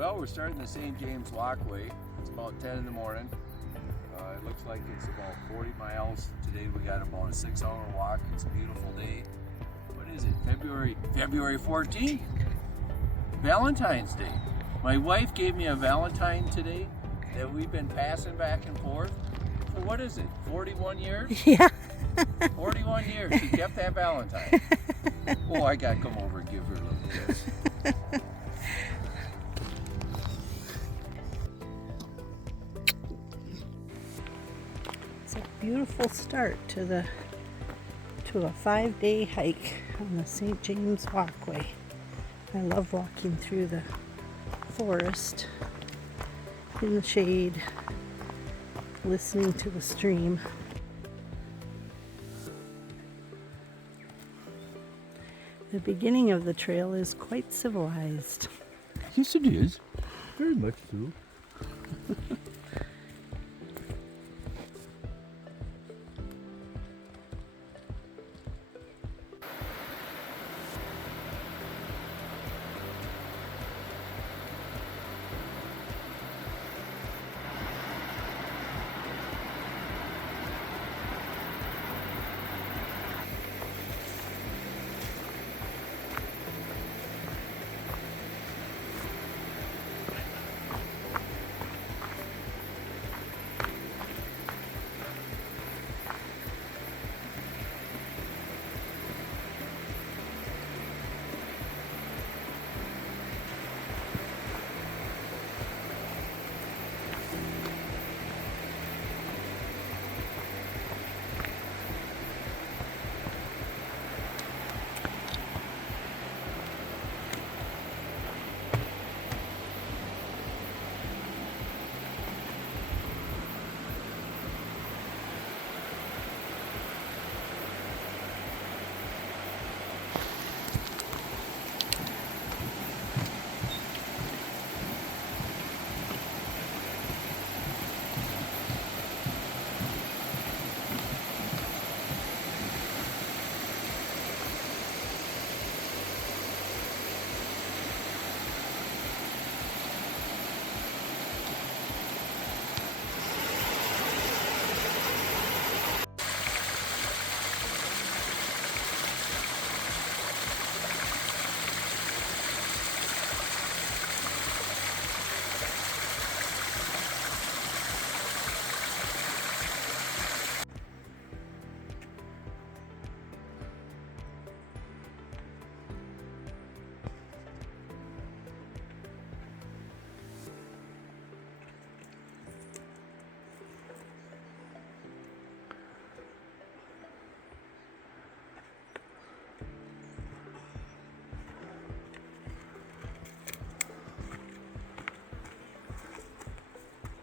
Well, we're starting the St. James Walkway. It's about 10 in the morning. It looks like it's about 40 miles. Today we got about a 6-hour walk. It's a beautiful day. What is it? February 14th? Valentine's Day. My wife gave me a Valentine today that we've been passing back and forth for, what is it, 41 years? Yeah. 41 years. She kept that Valentine. Oh, I got to come over and give her a little kiss. It's a beautiful start to a 5-day hike on the St. James Walkway. I love walking through the forest in the shade, listening to the stream. The beginning of the trail is quite civilized. Yes, it is. Very much so.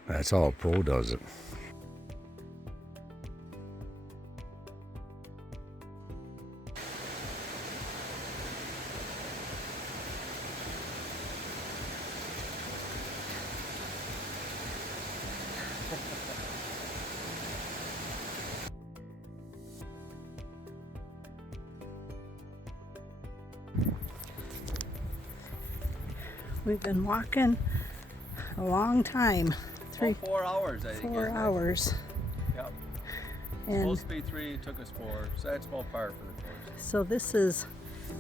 That's all a pro does it. We've been walking a long time. 4 hours, I think. 4 hours. Yep. And Supposed to be 3, it took us 4, so that's about par for the course. so this is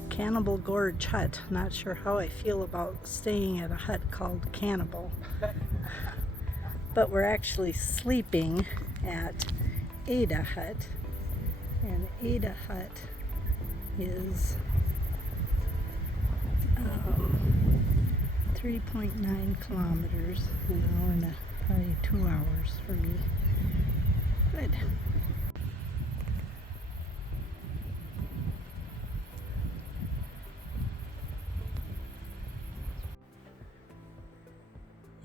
Cannibal Gorge Hut. Not sure how I feel about staying at a hut called Cannibal. But we're actually sleeping at Ada Hut. And Ada Hut is 3.9 kilometers, an hour and probably 2 hours for me. Good.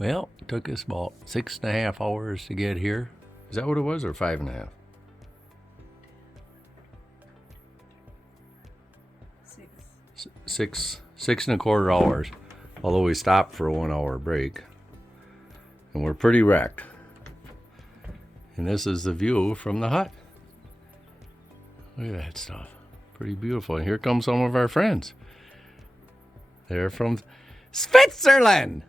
Well, it took us about 6.5 hours to get here. Is that what it was, or 5.5? 6. 6.25 hours. Although we stopped for a 1-hour break. And we're pretty wrecked. And this is the view from the hut. Look at that stuff. Pretty beautiful. And here come some of our friends. They're from Switzerland.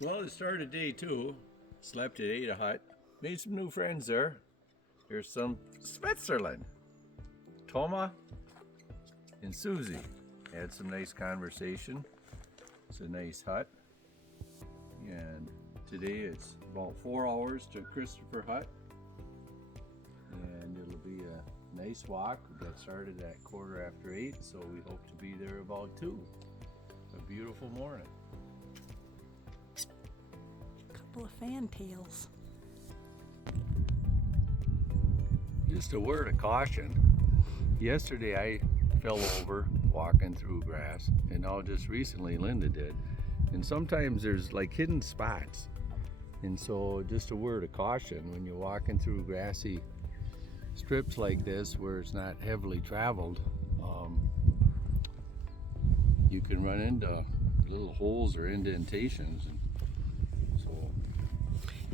Well, it started day 2. Slept at Ada Hut. Made some new friends there. Here's some Switzerland. Toma and Susie. Had some nice conversation. It's a nice hut. And today it's about 4 hours to Christopher Hut. And it'll be a nice walk. We got started at 8:15, so we hope to be there about 2. A beautiful morning. Couple of fantails. Just a word of caution. Yesterday I fell over walking through grass, and now just recently Lynda did. And sometimes there's like hidden spots. And so just a word of caution when you're walking through grassy strips like this where it's not heavily traveled, you can run into little holes or indentations. And so,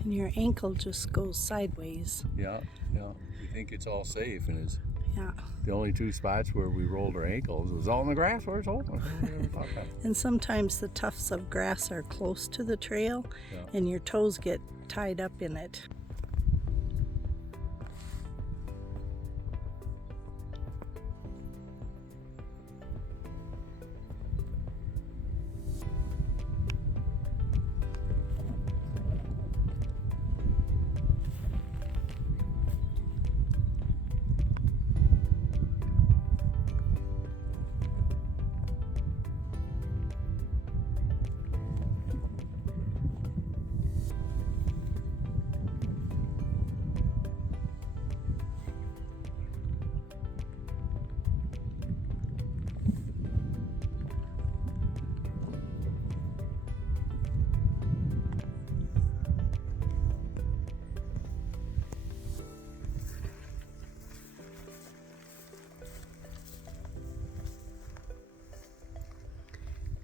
And your ankle just goes sideways. yeah, we think it's all safe, and it's Yeah. the only 2 spots where we rolled our ankles was all in the grass where it's open. And sometimes the tufts of grass are close to the trail, Yeah. and your toes get tied up in it.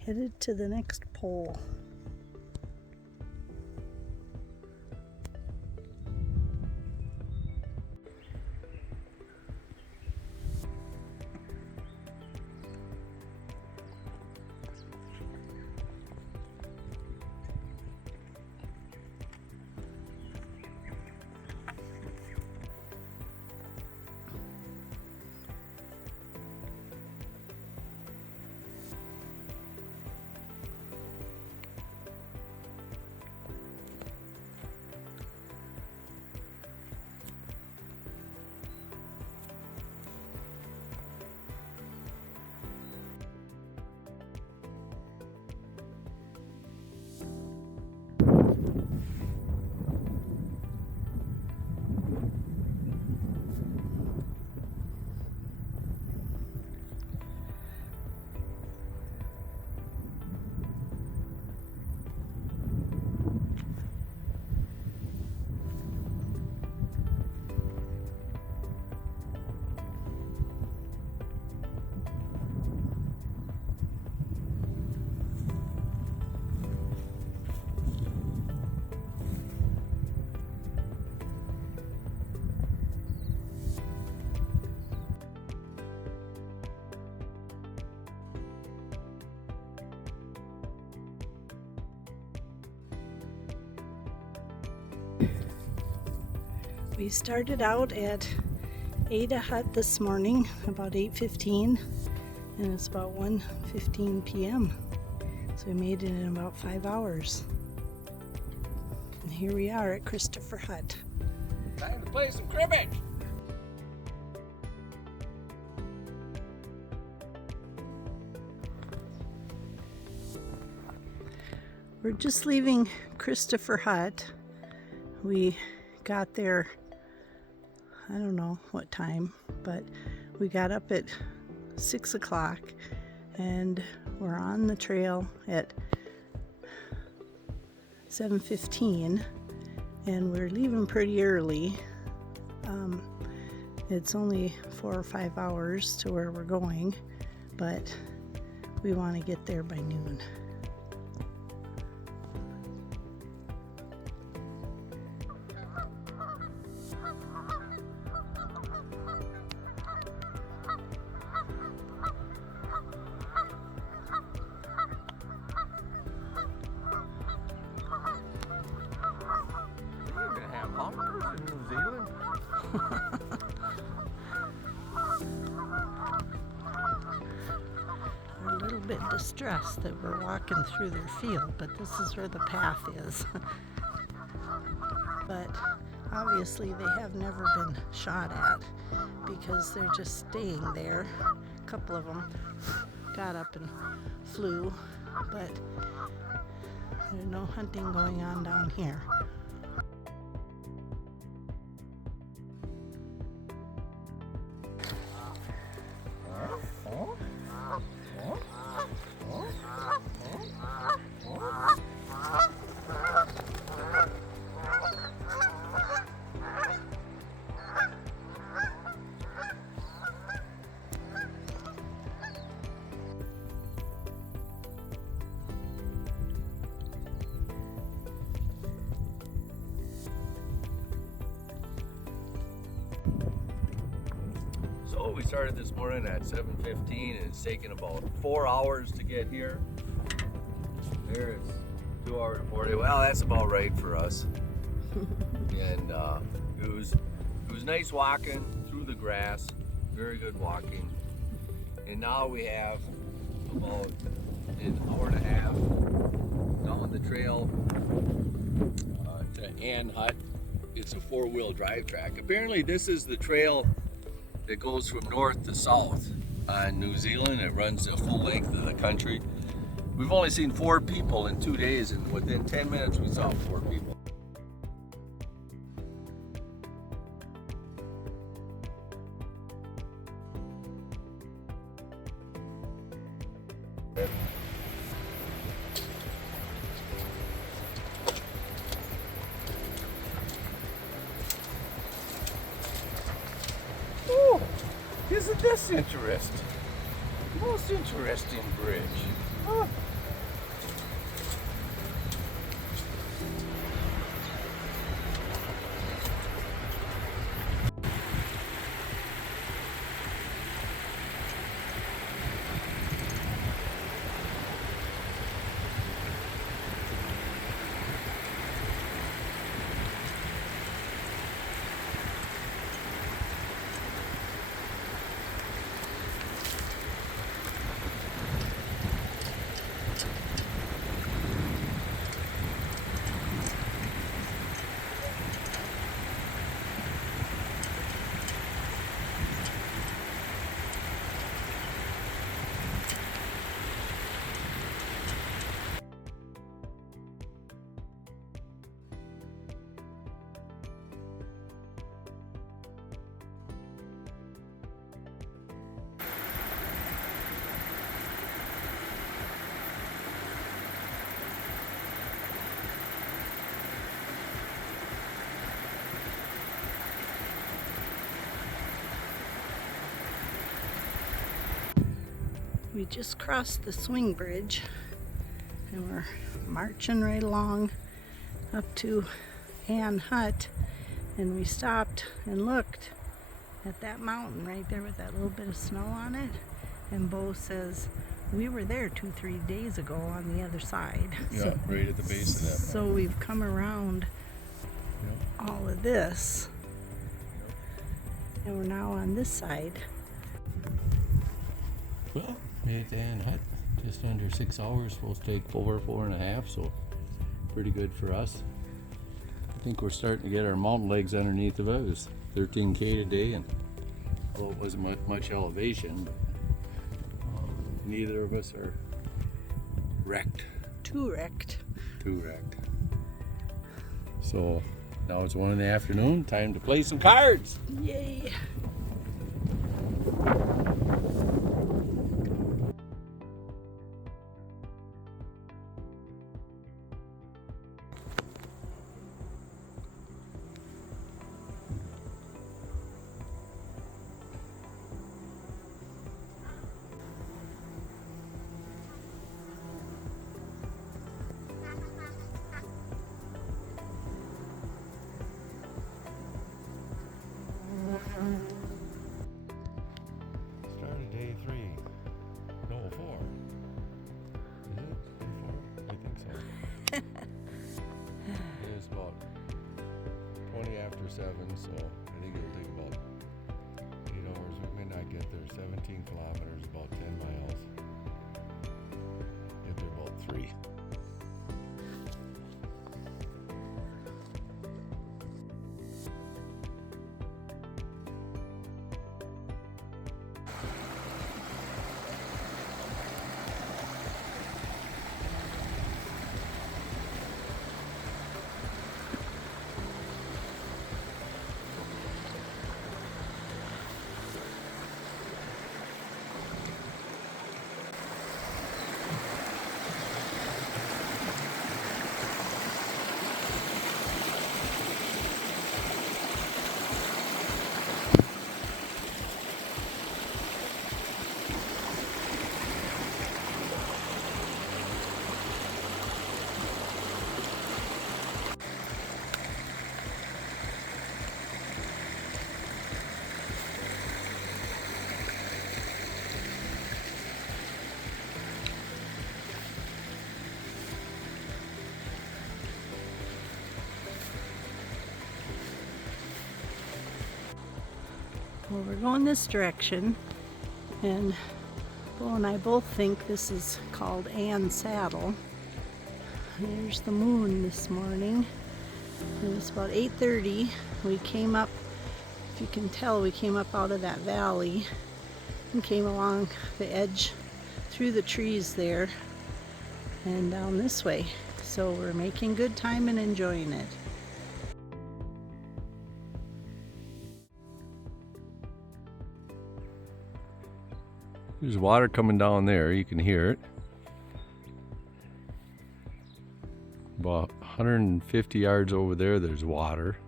Headed to the next pole. We started out at Ada Hut this morning, about 8:15, and it's about 1:15 p.m. So we made it in about 5 hours. And here we are at Christopher Hut. Time to play some cribbage! We're just leaving Christopher Hut. We got there, I don't know what time, but we got up at 6 o'clock and we're on the trail at 7:15, and we're leaving pretty early. It's only 4 or 5 hours to where we're going, but we want to get there by noon. bonkers in New Zealand? We're a little bit distressed that we're walking through their field, but this is where the path is. But obviously they have never been shot at because they're just staying there. A couple of them got up and flew, but there's no hunting going on down here. So we started this morning at 7:15 and it's taken about 4 hours to get here. There's 2 hours and 40. Well, that's about right for us. And it was nice walking through the grass, very good walking. And now we have about an hour and a half down the trail to Ann Hut. It's a 4-wheel drive track. Apparently this is the trail that goes from north to south on New Zealand. It runs the full length of the country. We've only seen 4 people in 2 days, and within 10 minutes we saw 4 people. Oh, isn't this interesting? Most interesting bridge. Huh. We just crossed the swing bridge and we're marching right along up to Ann Hut, and we stopped and looked at that mountain right there with that little bit of snow on it, and Bo says we were there 2-3 days ago on the other side. Yeah, so, right at the base of that so mountain. we've come around all of this, and we're now on this side. Well, made it to Ann Hut, just under 6 hours, supposed to take 4.5, so pretty good for us. I think we're starting to get our mountain legs underneath of it. It was 13K today, and although it wasn't much elevation, but neither of us are wrecked. Too wrecked. Too wrecked. So now it's 1 in the afternoon, time to play some cards. Yay! 7, so I think it'll take about 8 hours. We may not get there. 17 kilometers, about 10 miles. Get there about 3. Well, we're going this direction, and Bo and I both think this is called Ann Saddle. There's the moon this morning. It was about 8:30. We came up, if you can tell, we came up out of that valley and came along the edge through the trees there and down this way. So we're making good time and enjoying it. There's water coming down there, you can hear it. About 150 yards over there, there's water.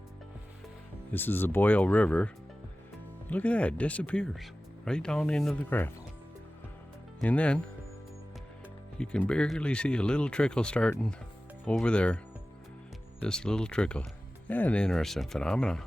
This is the Boyle River. Look at that, it disappears right down into the gravel. And then you can barely see a little trickle starting over there. Just a little trickle. An interesting phenomenon.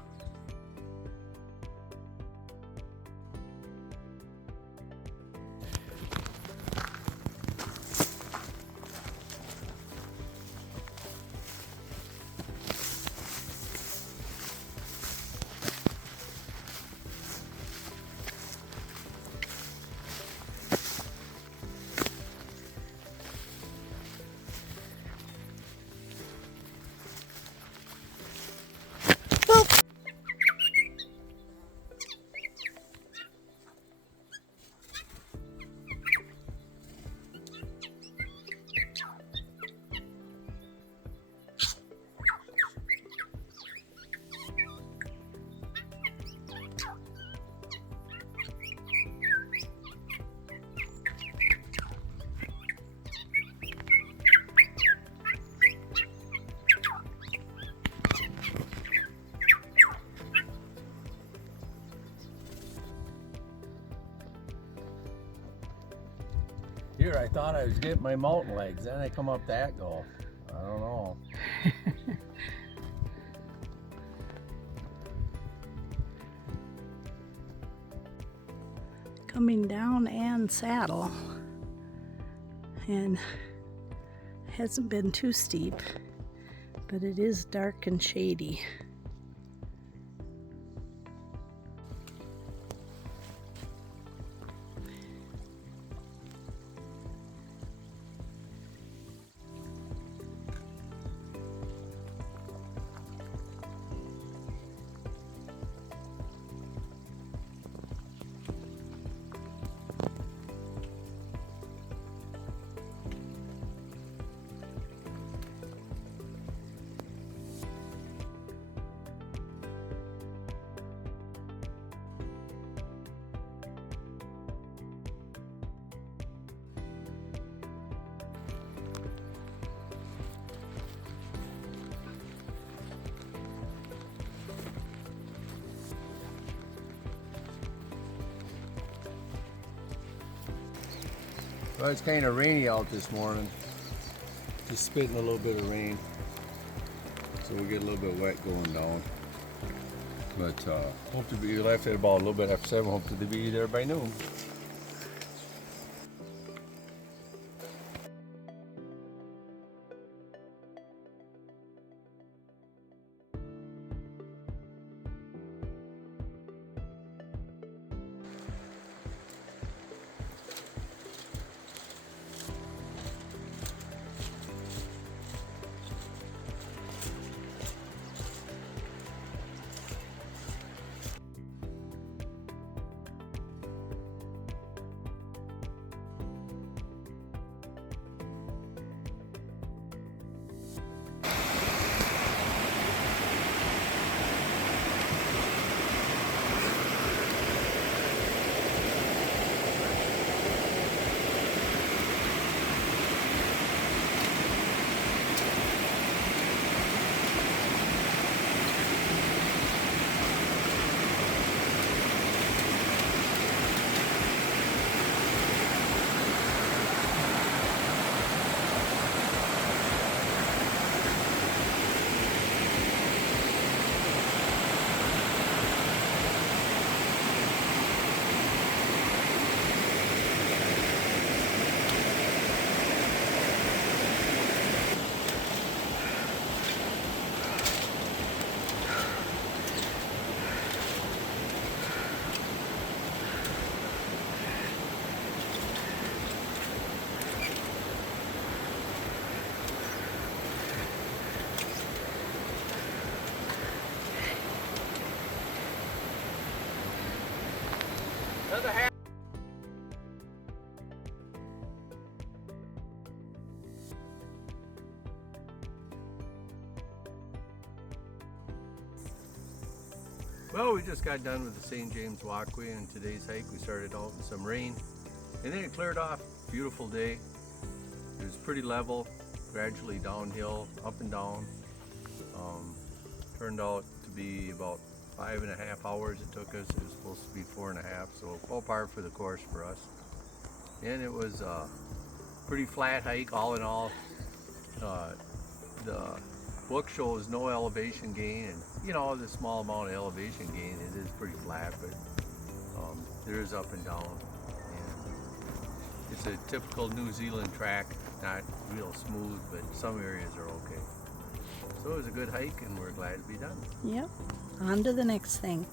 Here, I thought I was getting my mountain legs, then I come up that gulf. I don't know. Coming down Ann Saddle, and it hasn't been too steep, but it is dark and shady. Well, it's kind of rainy out this morning. Just spitting a little bit of rain. So we'll get a little bit wet going down. But hope to be left at about a little bit after 7. Hope to be there by noon. Another half. Well, we just got done with the St. James Walkway, and today's hike we started out in some rain and then it cleared off. Beautiful day. It was pretty level, gradually downhill, up and down. Turned out to be about 5.5 hours it took us. It was supposed to be 4.5, so all par for the course for us. And it was a pretty flat hike all in all. The book shows no elevation gain, and you know, the small amount of elevation gain, it is pretty flat, but there is up and down. And it's a typical New Zealand track, not real smooth, but some areas are okay. So it was a good hike, and we're glad to be done. Yep. On to the next thing.